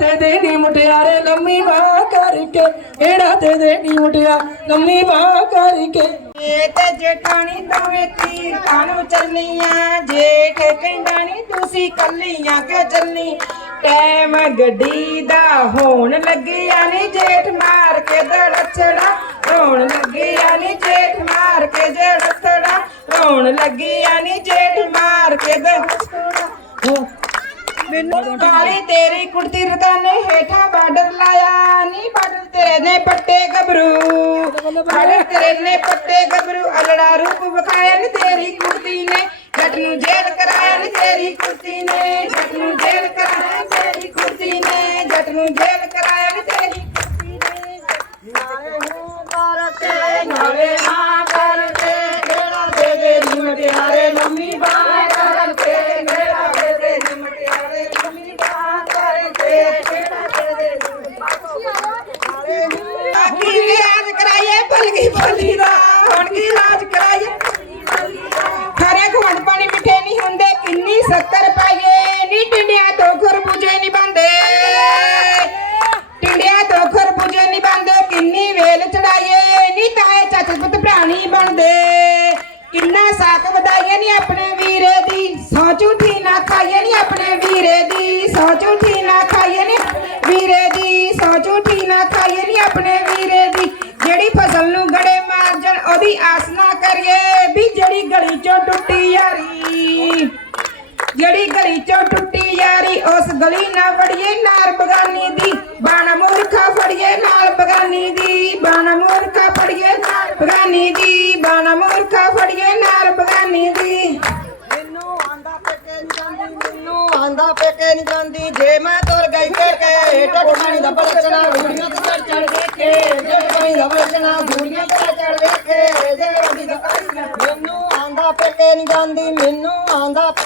ਦੇ ਦੇ ਮੁਟਿਆਰੇ ਲੰਮੀ ਬਾਹ ਕਰਕੇ, ਕਿਹੜਾ ਦੇ ਦੇ ਮੁਟਿਆ, ਲੰਮੀ ਬਾਹ ਕਰਕੇ। ਇਹ ਤੇ ਦੋਵੇਂ ਤੀਰ ਕਾਨੂੰ ਚੱਲੀਆਂ? ਜੇਠ ਕਹਿੰਦਾ ਤੁਸੀਂ ਕੱਲੀਆਂ ਕਿ ਚੱਲੀ? ਟਾਈਮ ਗੱਡੀ ਦਾ ਹੋਣ ਲੱਗਿਆ ਨੀ, ਜੇਠ ਮਾਰ ਕੇ ਦੜਛੜਾ ਹੋਣ ਲੱਗਿਆ ਨੀ, ਜੇਠ ਮਾਰ ਕੇ ਜੜਛੜਾ ਰੋਣ ਲੱਗਿਆ ਨੀ, ਜੇਠ ਮਾਰ ਕੇ ਦੜਛੜਾ। ਮੈਨੂੰ ਕਾਲੀ ਤੇਰੀ ਕੁੜਤੀ ਰਕਾਨੇ ਹੇਠਾਂ ਬਾਰਡਰ ਲਾਇਆ, ਨੀ ਬਾਰਡਰ ਤੇਰੇ ਨੇ ਪੱਟੇ ਗੱਭਰੂ। ਬਾਰਡਰ ਤੇਰੇ ਨੇ ਪੱਟੇ ਗੱਭਰੂ, ਅਲੜਾ ਰੂਪ ਵਿਖਾਇਆ ਨੀ ਤੇਰੀ ਕੁੜਤੀ ਨੇ। ਜੱਟ ਨੂੰ ਜੇਲ ਕਰਾਇਆ ਨੀ ਤੇਰੀ ਕੁੜਤੀ ਨੇ। ਜੱਟ ਨੂੰ ਜੇਲ ਕਰਾਇਆ ਤੇਰੀ ਕੁੜਤੀ ਨੇ। ਜੱਟ ਨੂੰ ਜੇਲ ਕਰਾਇਆ ਨੀ ਤੇਰੀ ਕੁੜਤੀ ਨੇ। ਨਾਲੇ ਹੂੰ ਕਰਕੇ ਨਾਲੇ ਹਾਂ ਕਰਕੇ ਮੇਰਾ ਦੇ ਦੇ ਨੀ ਮਟਿਆਰੇ ਲੰਮੀ ਬਾਹ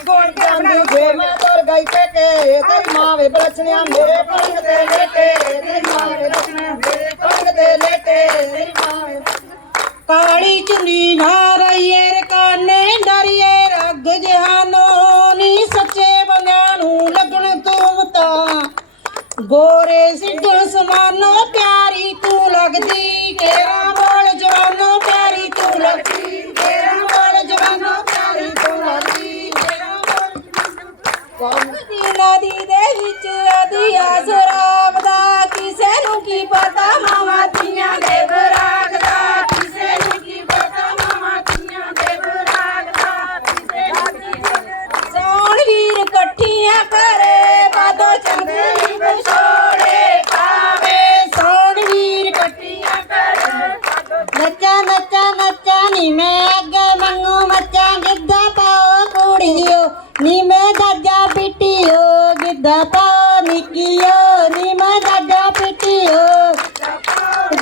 ਪੇਕੇ ਨਹੀਂ ਜਾਂਦੀ ਜੇ ਮੈਂ ਤੁਰ ਗਈ ਤੇ ਕੇ ਤੇਰੀ ਮਾਂ ਵੇ ਬਲਚਣਿਆ ਮੇਰੇ ਪਲੰਗ ਤੇ ਲੇਟੇ ਤੇਰੀ ਮਾਂ ਵੇ ਬਲਚਣਿਆ ਮੇਰੇ ਪਲੰਗ ਤੇ ਲੇਟੇ ਤੇਰੀ ਮਾਂ ਵੇ ਕਾਲੀ ਚੁੰਨੀ ਨਾ ਰਈਏ ਰਕਾਨੇ ਡਰੀਏ ਰੱਗ ਜਹਾਨੋ ਨੀ ਸੱਚੇ ਬੰਦਿਆਂ ਨੂੰ ਲੱਗਣ ਤੂੰ ਤਾਂ। ਗੋਰੇ ਸਿੱਧੂ ਸਮਾਨੋ ਪਿਆਰੀ ਤੂੰ ਲੱਗਦੀ ਕੇਰਾ ਬੋਲ ਜਵਾਨੋ ਪਿਆਰੀ ਤੂੰ ਲੱਗਦੀ ਕੇਰਾ ਬੋਲ ਜਵਾਨੋ ਪਿਆਰੀ ਤੂੰ ਲੱਗਦੀ ਕੇਰਾ ਬੋਲ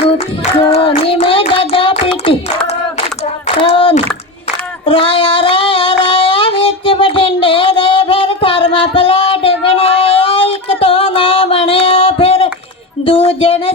ਗੁੱਟੀਓ ਨੀ ਮੈਂ ਗੱਜਾ ਪਿੱਟੀਓ ਰਾਇਆ ਵਿੱਚ ਬਠਿੰਡੇ ਦੇ ਫਿਰ ਥਰਮਾ ਪਲਾਟ ਬਣਾਇਆ। ਇੱਕ ਤੋਂ ਨਾ ਬਣਿਆ ਫਿਰ ਦੂਜੇ ਨੇ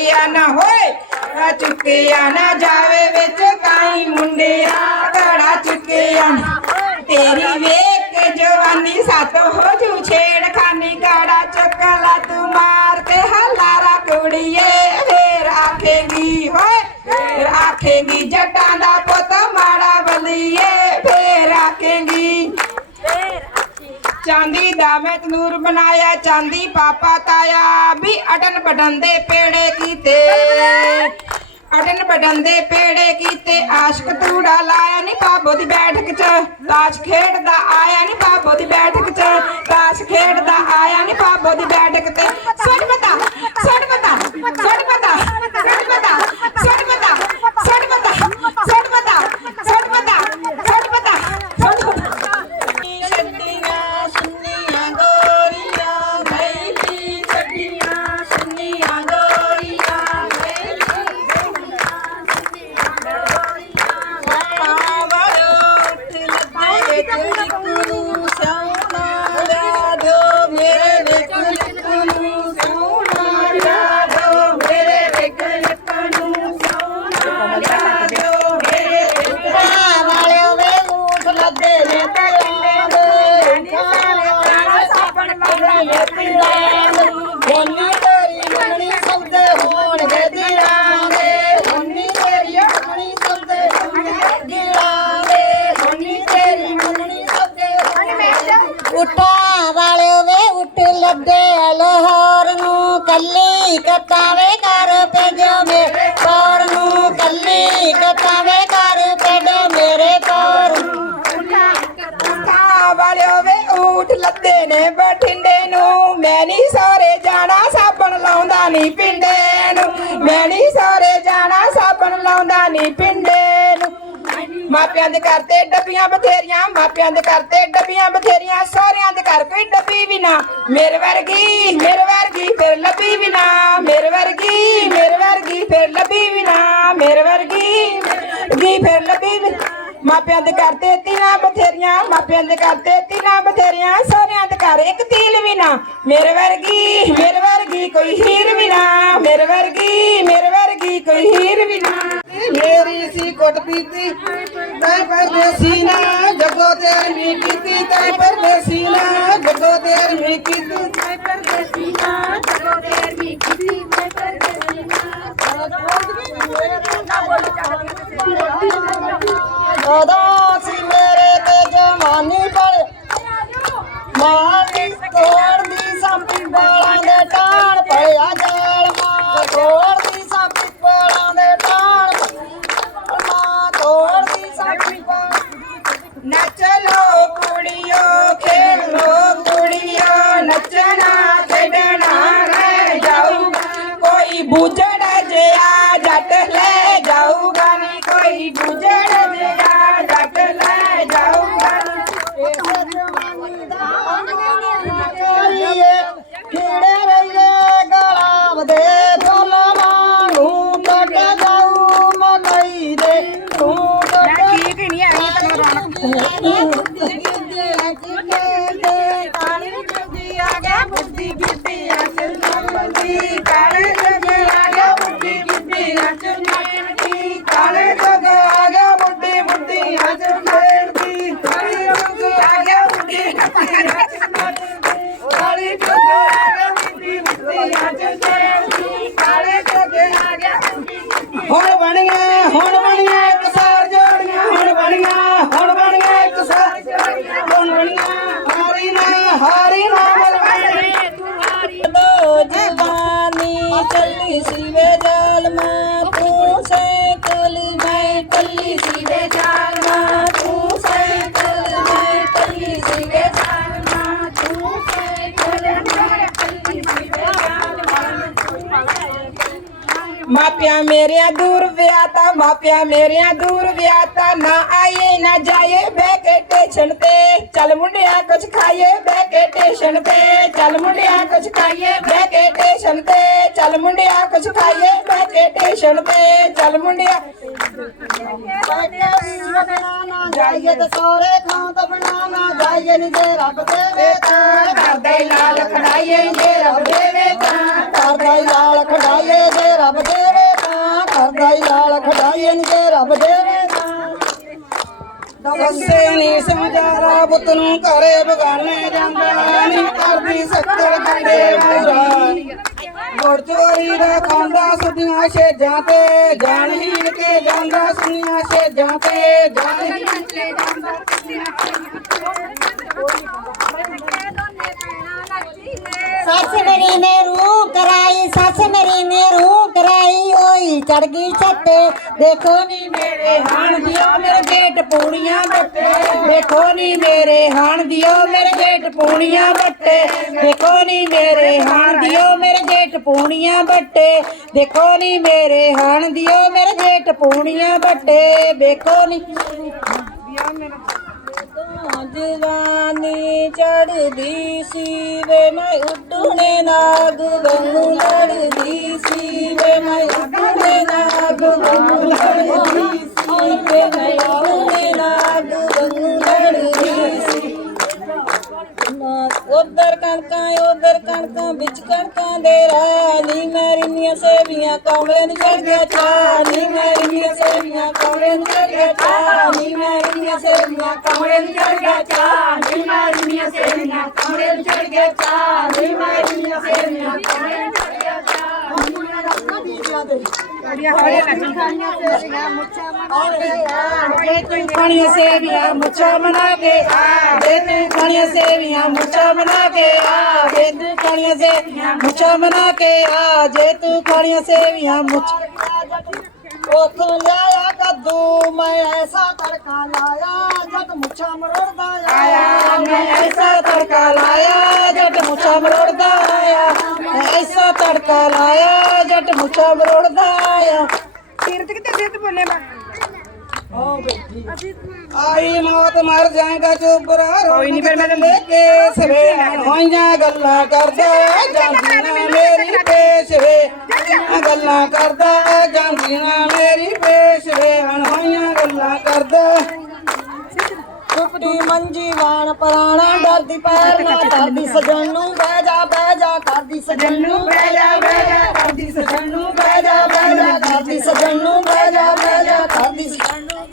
ਚੁੱਕਿਆ ਨਾ ਹੋਏ ਕਾੜਾ ਚੁੱਕਿਆ ਨਾ ਜਾਵੇ ਵਿੱਚ ਕਾਈ ਮੁੰਡਿਆ ਕਾੜਾ ਚੁੱਕਿਆ ਨਾ। ਤੇਰੀ ਵੇਖ ਜਵਾਨੀ ਸਤ ਹੋ ਜੂ ਛੇੜਖਾਨੀ ਕਾੜਾ ਚੁੱਕ ਲਾ ਤੂੰ ਮਾਰ ਤੇ ਹਲਾਰਾ ਕੁੜੀਏ, ਫੇਰ ਆਖੇਗੀ, ਹੋਏ, ਫੇਰ ਆਖੇਗੀ ਜੱਟਾਂ ਦਾ ਪੁੱਤ ਮਾੜਾ ਬਲੀਏ ਫੇਰ ਆਖੇਗੀ ਚਾਂਦੀ ਦਾ ਮੈਂ ਤਨੂਰ ਬਣਾਇਆ, ਚਾਂਦੀ ਪਾਪਾ ਤਾਇਆ। ਵੀ ਅਟਨ ਬਟਨ ਦੇ ਪੇੜੇ ਕੀਤੇ। ਅਟਨ ਬਟਨ ਦੇ ਪੇੜੇ ਕੀਤੇ। ਆਸ਼ਕ ਤੂੜਾ ਲਾਇਆ ਨੀ ਬਾਬੋ ਦੀ ਬੈਠਕ ਚ। ਤਾਸ਼ ਖੇਡਦਾ ਆਇਆ ਨੀ ਬਾਬੋ ਦੀ ਬੈਠਕ ਚ। ਤਾਸ਼ ਖੇਡਦਾ ਆਇਆ ਨੀ ਬਾਬੋ ਦੀ ਬੈਠਕ ਤੇ। ਸੁਣ ਪਤਾ ਸੁਣ ਪਤਾ। ਕੱਲੀ ਕਤਾਵੇ ਕਰ ਭੇਜੋ ਮੇਰੇ ਪੌਰ ਨੂੰ, ਕੱਲੀ ਕਤਾਵੇ ਕਰ ਭੇਜੋ ਮੇਰੇ ਪੌਰ ਉਠਾ ਵਾਲਿਓ ਵੇ, ਊਠ ਲੱਦੇ ਨੇ ਬਠਿੰਡੇ ਨੂੰ। ਮੈਂ ਨਹੀਂ ਸਾਰੇ ਜਾਣਾ, ਸਾਬਣ ਲਾਉਂਦਾ ਨਹੀਂ ਪਿੰਡੇ ਨੂੰ। ਮੈਂ ਨਹੀਂ ਸਾਰੇ ਜਾਣਾ, ਸਾਬਣ ਲਾਉਂਦਾ ਨਹੀਂ ਪਿੰਡੇ ਨੂੰ। ਮਾਪਿਆਂ ਦੇ ਘਰ ਤੇ ਡੱਬੀਆਂ ਬਥੇਰੀਆਂ, ਮਾਪਿਆਂ ਦੇ ਘਰ ਤੇ ਡੱਬੀਆਂ ਬਥੇਰੀਆਂ, ਸਹੁਰਿਆਂ ਦੇ ਘਰ ਕੋਈ ਡੱਬੀ ਵੀ ਨਾ ਮੇਰੇ ਵਰਗੀ, ਮੇਰੇ ਮਾਪਿਆਂ ਦੇ ਘਰ ਤੇ ਤੀਲਾਂ ਬਥੇਰੀਆਂ, ਮਾਪਿਆਂ ਦੇ ਘਰ ਤੇ ਤੀਲਾਂ ਬਥੇਰੀਆਂ, ਸਹੁਰਿਆਂ ਦੇ ਘਰ ਇੱਕ ਤੀਲ ਵੀ ਨਾ। ਮੇਰੇ ਵਰਗੀ ਮੇਰੇ ਵਰਗੀ ਕੋਈ ਹੀਰ ਵੀ ਨਾ। ਮੇਰੇ ਵਰਗੀ ਮੇਰੇ ਵਰਗੀ ਕੋਈ ਹੀਰ ਵੀ ਨਾ। ਮੇਰੀ ਸੀ ਕੁੱਟ ਪੀਤੀ, ਤੈ ਪਰਦੇਸੀ ਨਾ। ਜਗੋ ਤੇਰੀ ਮੀ ਕੀਤੀ, ਤੈ ਪਰਦੇਸੀ ਨਾ। ਜਗੋ ਤੇਰੀ ਮੀ ਕੀਤੀ। ਤੈ ਪਰਦੇਸੀ ਨਾ, ਜਗੋ ਤੇਰੀ Oh, ਮਾਪਿਆਂ ਮੇਰਿਆਂ ਦੂਰ ਵਿਆਹ ਮਾਪਿਆਂ ਮੇਰਿਆਂ ਦੂਰ ਵਿਆਹ ਨਾ ਆਏ ਨਾ ਜਾਏ ਬੈ ਕੇ ਟੇਸ਼ਨ ਤੇ। ਚੱਲ ਮੁੰਡਿਆ ਕੁਛ ਖਾਈਏ ਬਹਿ ਕੇ ਟੇਸ਼ਨ ਤੇ। ਚੱਲ ਮੁੰਡਿਆ ਕੁਛ ਖਾਈਏ ਬਹਿ ਕੇ ਟੇਸ਼ਨ ਤੇ। ਚੱਲ ਮੁੰਡਿਆ ਕੁਛ ਖਾਈਏ ਬਹਿ ਕੇ ਟੇਸ਼ਨ ਤੇ। ਚੱਲ ਮੁੰਡਿਆ ਜਾਈਏ ਤੇ ਸਾਰੇ ਥਾਂ ਤੋਂ ਬਣਾਣਾ ਜਾਈਏ ਨੀ ਜੇ ਰੱਬ ਦੇਵੇ ਤਾਂ। ਕਰਦੇ ਲਾਲ ਖੜਾਈਏ ਜੇ ਰੱਬ ਦੇਵੇ ਕਰਦਾ ਹੀ ਰੱਬ ਦੇਵੇ ਦੱਸੇ ਨੀ ਸਮਝਾਰਾ, ਪੁੱਤ ਨੂੰ ਘਰੇ ਬਗਾਨੇ ਜਾਂਦਾ ਨੀ। ਕਰਦੀ ਸੱਤਰ ਕੰਡੇ ਪੂਰਾ। ਗੁੜ ਚੋਰੀ ਦਾ ਖਾਂਦਾ ਸੁਧੀਆਂ ਛੇਜਾਂ ਤੇ ਜਾਣ ਹੀਨ ਕੇ ਜਾਂਦਾ ਸੁਨੀਆਂ ਛੇਜਾਂ ਤੇ ਜਾਣ ਹੀਨ ਕੇ ਸੱਸ ਮੇਰੀ ਨੇ ਰੂਹ ਕਰਾਈ ਚੜ ਗਈ ਛੱਤੇ ਦੇਖੋ ਨੀ ਮੇਰੇ ਹਾਣ ਦਿਓ ਮੇਰੇ ਗੇਟ ਪੂਣੀਆਂ ਬੱਟੇ ਦੇਖੋ ਨੀ ਮੇਰੇ ਹਾਣ ਦਿਓ ਮੇਰੇ ਗੇਟ ਪੂਣੀਆਂ ਬੱਟੇ ਦੇਖੋ ਨੀ ਮੇਰੇ ਹਾਣ ਦਿਓ ਮੇਰੇ ਗੇਟ ਪੂਣੀਆਂ ਬੱਟੇ ਦੇਖੋ ਨੀ ਮੇਰੇ ਹਾਣ ਦਿਓ ਮੇਰੇ ਗੇਟ ਪੂਣੀਆਂ ਬੱਟੇ ਦੇਖੋ ਨੀ ਜਵਾਨੀ ਚੜਦੀ ਸੀ ਵੇ ਮੈਂ ਉੱਡਣੇ ਨਾਗ ਵਾਂਗੂ ਲੜਦੀ ਸੀ ਵੇ ਮੈਂ ਉੱਡਣੇ ਨਾਗ ਵਾਂਗੂ ਲੜਦੀ ਸੀ ਵੇ ਮੈਂ ਉੱਡਣੇ ਨਾਗ ਵਾਂਗੂ ਲੜਦੀ ਸੀ। ਉਧਰ ਕਣਕਾਂ ਉਧਰ ਕਣਕਾਂ, ਵਿੱਚ ਕਣਕਾਂ ਦੇ ਰਾਨੀ ਮੇਰੀਆਂ ਸੇਵੀਆਂ ਕਮਲੇ ਨੂੰ ਚੜ ਗਿਆ ਚਾਨੀ ਮੇਰੀਆਂ ਸੇਵੀਆਂ ਕਮਲੇ ਨੂੰ ਚੜ ਗਿਆ ਚਾਨੀ ਮੇਰੀਆਂ ਸੇਵੀਆਂ ਕਮਲੇ ਨੂੰ ਚੜ ਗਿਆ ਚਾਨੀ ਮੇਰੀਆਂ ਸੇਵੀਆਂ ਕਮਲੇ ਨੂੰ ਚੜ ਗਿਆ ਚਾਨੀ ਸੇਵੀਆਂ ਜੇ ਤੂੰ ਸੇਵੀਆਂ ਮੁੱਛਾਂ ਬਣਾ ਕੇ ਆ ਜੇ ਤੂੰ ਖਾਣੀਆਂ ਸੇਵੀਆਂ ਮੁੱਛਾਂ ਬਣਾ ਕੇ ਆ ਜੇ ਤੂੰ ਖਾਣੀਆਂ ਸੇਵੀਆਂ ਮੁੱਛਾਂ ਬਣਾ ਕੇ ਆ ਜੇ ਤੂੰ ਖਾਣੀਆਂ ਸੇਵੀਆਂ ਮੁੱਛ ਉਥੋਂ ਲਿਆਇਆ ਕੱਦੂ ਮੈਂ ਐਸਾ ਤੜਕਾ ਲਾਇਆ ਜਦ ਮੁੱਛਾਂ ਮਰੋੜਦਾ ਆਇਆ। ਮੈਂ ਐਸਾ ਤੜਕਾ ਲਾਇਆ ਜੱਟ ਮੁੱਛਾਂ ਮਰੋੜਦਾ ਆਇਆ। ਮੈਂ ਐਸਾ ਤੜਕਾ ਲਾਇਆ ਜੱਟ ਮੁੱਛਾਂ ਮਰੋੜਦਾ ਆਇਆ। ਤੀਰਤ ਕਿਤੇ ਸਿੱਧ ਬੋਲੇ ਮੈਂ ਆਈ ਮੌਤ ਮਰ ਜਾਏਗਾ ਚੁੱਪਰਾ ਕੋਈ ਨਹੀਂ ਫਿਰ ਮੈਂ ਲੈ ਕੇ ਸਵੇਰ ਹੋਈਆਂ ਗੱਲਾਂ ਕਰਦਾ ਜਾਂਦੀ ਨਾ ਮੇਰੀ ਪੇਸ਼ਵੇ ਗੱਲਾਂ ਕਰਦਾ ਜਾਂਦੀ ਨਾ ਮੇਰੀ ਪੇਸ਼ਵੇ ਹੋਈਆਂ ਗੱਲਾਂ ਕਰਦਾ ਟੁੱਟੀ ਮੰਜੀ ਵਾਣ ਪਰਾਣਾ ਡਰਦੀ ਪੈਰ ਨਾ ਡਰਦੀ ਸਜਣ ਨੂੰ ਬਹਿ ਜਾ ਬਹਿ ਜਾ ਕਰਦੀ ਸਜਣ ਨੂੰ ਬਹਿ ਜਾ ਬਹਿ ਜਾ ਕਰਦੀ ਸਜਣ ਨੂੰ ਬਹਿ ਜਾ ਬਹਿ ਜਾ ਕਰਦੀ ਸਜਣ ਨੂੰ ਬਹਿ ਜਾ ਬਹਿ ਜਾ ਕਰਦੀ ਸਜਣ ਨੂੰ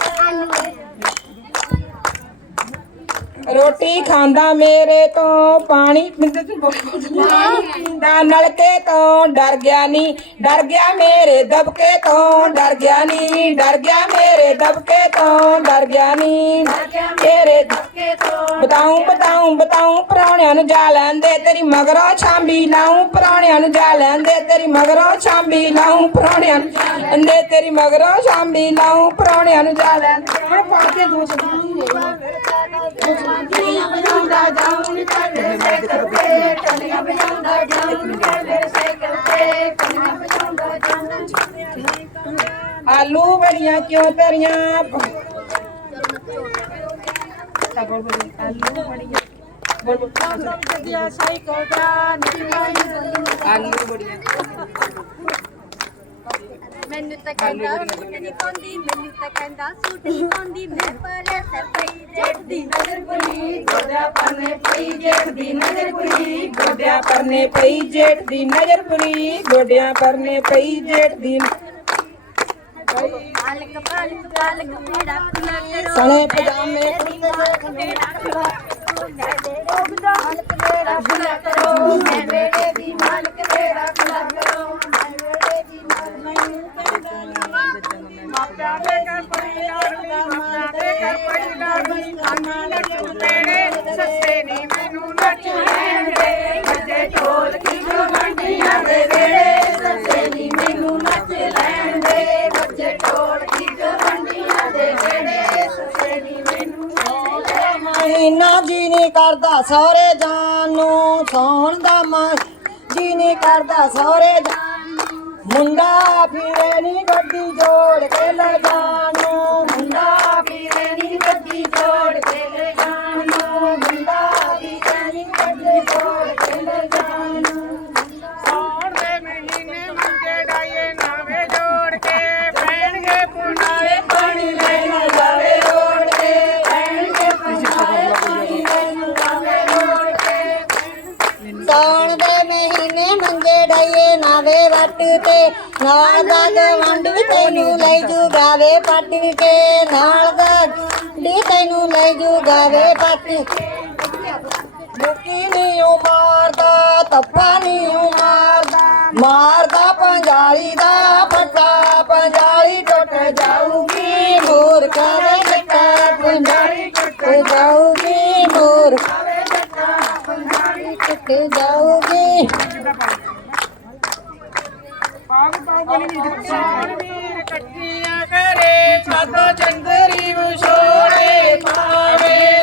ਰੋਟੀ ਖਾਂਦਾ ਮੇਰੇ ਤੋਂ ਪਾਣੀ। ਪੀਂਦਾ ਨਲਕੇ ਤੋਂ ਡਰ ਗਿਆ ਨੀ ਡਰ ਗਿਆ ਮੇਰੇ ਦਬਕੇ ਤੋਂ ਡਰ ਗਿਆ ਨੀ ਡਰ ਗਿਆ ਮੇਰੇ ਦਬਕੇ ਤੋਂ ਡਰ ਗਿਆ ਨੀ ਤੇਰੇ ਦਬਕੇ ਤੋਂ। ਬਤਾਉਂ ਬਤਾਉਂ ਬਤਾਉਂ ਪ੍ਰਾਣਿਆਂ ਨੂੰ ਜਾ ਲੈਂਦੇ ਤੇਰੀ ਮਗਰੋਂ ਛਾਂਬੀ ਲਾਉਂ ਪ੍ਰਾਣਿਆਂ ਨੂੰ ਜਾ ਲੈਂਦੇ ਤੇਰੀ ਮਗਰੋਂ ਛਾਂਬੀ ਲਾਉਂ ਪ੍ਰਾਣਿਆਂ ਨੂੰ ਜਾ ਲੈਂਦੇ ਤੇਰੀ ਮਗਰੋਂ ਛਾਂਬੀ ਲਾਉਂ ਪ੍ਰਾਣਿਆਂ ਨੂੰ ਜਾ ਲੈਂਦੇ। ਹੁਣ ਪਾ ਕੇ ਦੋ ਟੱਲੀਆਂ ਵਜਾਉਂਦਾ ਜਾਉਂ ਨੀ ਸਾਈਕਲ ਤੇ ਟੱਲੀਆਂ ਵਜਾਉਂਦਾ ਜਾਉਂ ਨੀ ਸਾਈਕਲ ਤੇ ਟੱਲੀਆਂ ਵਜਾਉਂਦਾ ਜਾਉਂ ਆਲੂ ਬੜੀਆਂ। ਕਿਉਂ ਤੇਰੀਆਂ ਮੈਨੂੰ ਤਾਂ ਕਹਿੰਦਾ ਸੂਟ ਨਹੀਂ ਪਾਉਂਦੀ ਮੈਨੂੰ ਤਾਂ ਕਹਿੰਦਾ ਸੂਟ ਨਹੀਂ ਪਾਉਂਦੀ ਮੈਂ ਪਾਲਿਆ ਸਰਪਈ ਜੱਟ ਦੀ ਨਜ਼ਰ ਪਈ ਗੋਡਿਆਂ ਪਰਨੇ ਪਈ ਜੇਠ ਦੀ ਨਜ਼ਰ ਪੁਰੀ ਗੋਡਿਆਂ ਪਰਨੇ ਪਈ ਜੇਠ ਦੀ ਨਜ਼ਰ ਪੁਰੀ ਗੋਡਿਆਂ ਪਰਨੇ ਪਈ ਜੇਠ ਦੀ ਪਾਲਕ ਪਾਲਕ ਪਾਲਕ ਪੀੜਾ ਖੁੱਲਾ ਕਰੋ। ਸਣੇ ਪਜਾਮੇ ਕੁੜਤੇ ਪੀੜਾ ਖੁੱਲਾ ਮਾਲਕ ਮੇਰਾ ਖੁੱਲਾ ਕਰੋ। ਮੈਂ ਵੇੜੇ ਦੀ ਮਾਲਕ ਮੇਰਾ ਖੁੱਲਾ ਕਰੋ। ਮਹੀਨਾ ਜੀ ਨਹੀਂ ਕਰਦਾ ਸਹੁਰੇ ਜਾਣ ਨੂੰ ਸੌਣ ਦਾ ਮਾ ਜੀ ਨਹੀਂ ਕਰਦਾ ਸਹੁਰੇ ਜਾਣ ਮੁੰਡਾ ਫਿਰੇ ਨੀ ਜੋੜ ਕੇ ਲੈ ਗੱਡੀ ਜੋੜ ਕੇ ਲੈ ਜਾਣ। ਤੇ ਨਾਲ ਦਾ ਗਵੰਡੀ ਤੈਨੂੰ ਲੈ ਜੂ ਗਾਵੇ ਪੱਟ ਕੇ ਨਾਲ ਦਾ ਡੀ ਤੈਨੂੰ ਲੈ ਜੂ ਗਾਵੇ ਪੱਟ ਮੁੱਕੀ ਨੀ ਉਹ ਮਾਰਦਾ ਤੱਪਾ ਨੀ ਉਹ ਮਾਰਦਾ ਮਾਰਦਾ ਪੰਜਾਲੀ ਦਾ ਫੱਟਾ ਪੰਜਾਲੀ ਟੁੱਟ ਜਾਊਗੀ ਮੋਰ ਕਾਵੇ ਜੱਟਾ ਪੰਜਾਲੀ ਟੁੱਟ ਜਾਊਗੀ ਮੋਰ ਕਾਵੇ ਵੀਰ ਕੱਟੀਆਂ ਕਰੇ ਸਾਤੋ ਚੰਦਰੀ ਵਿਛੋੜੇ ਪਾਵੇ।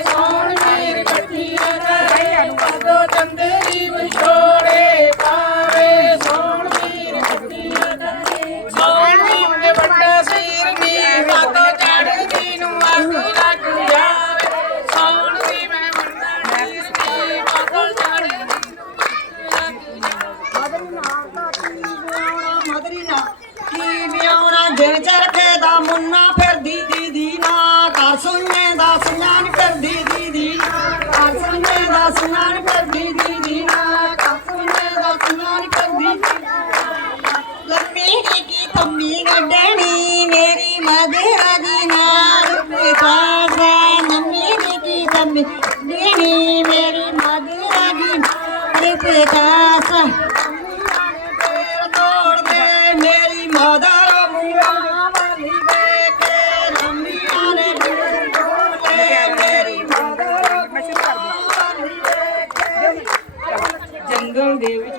ਜੰਗਲ ਦੇ ਵਿੱਚ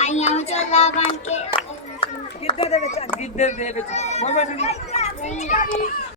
ਆਈਆਂ ਚੋਲਾ ਬਣ ਕੇ। ਗਿੱਧਰ ਦੇ ਵਿੱਚ? ਗਿੱਧਰ ਦੇ ਵਿੱਚ? ਬੋਲ ਬੋਲ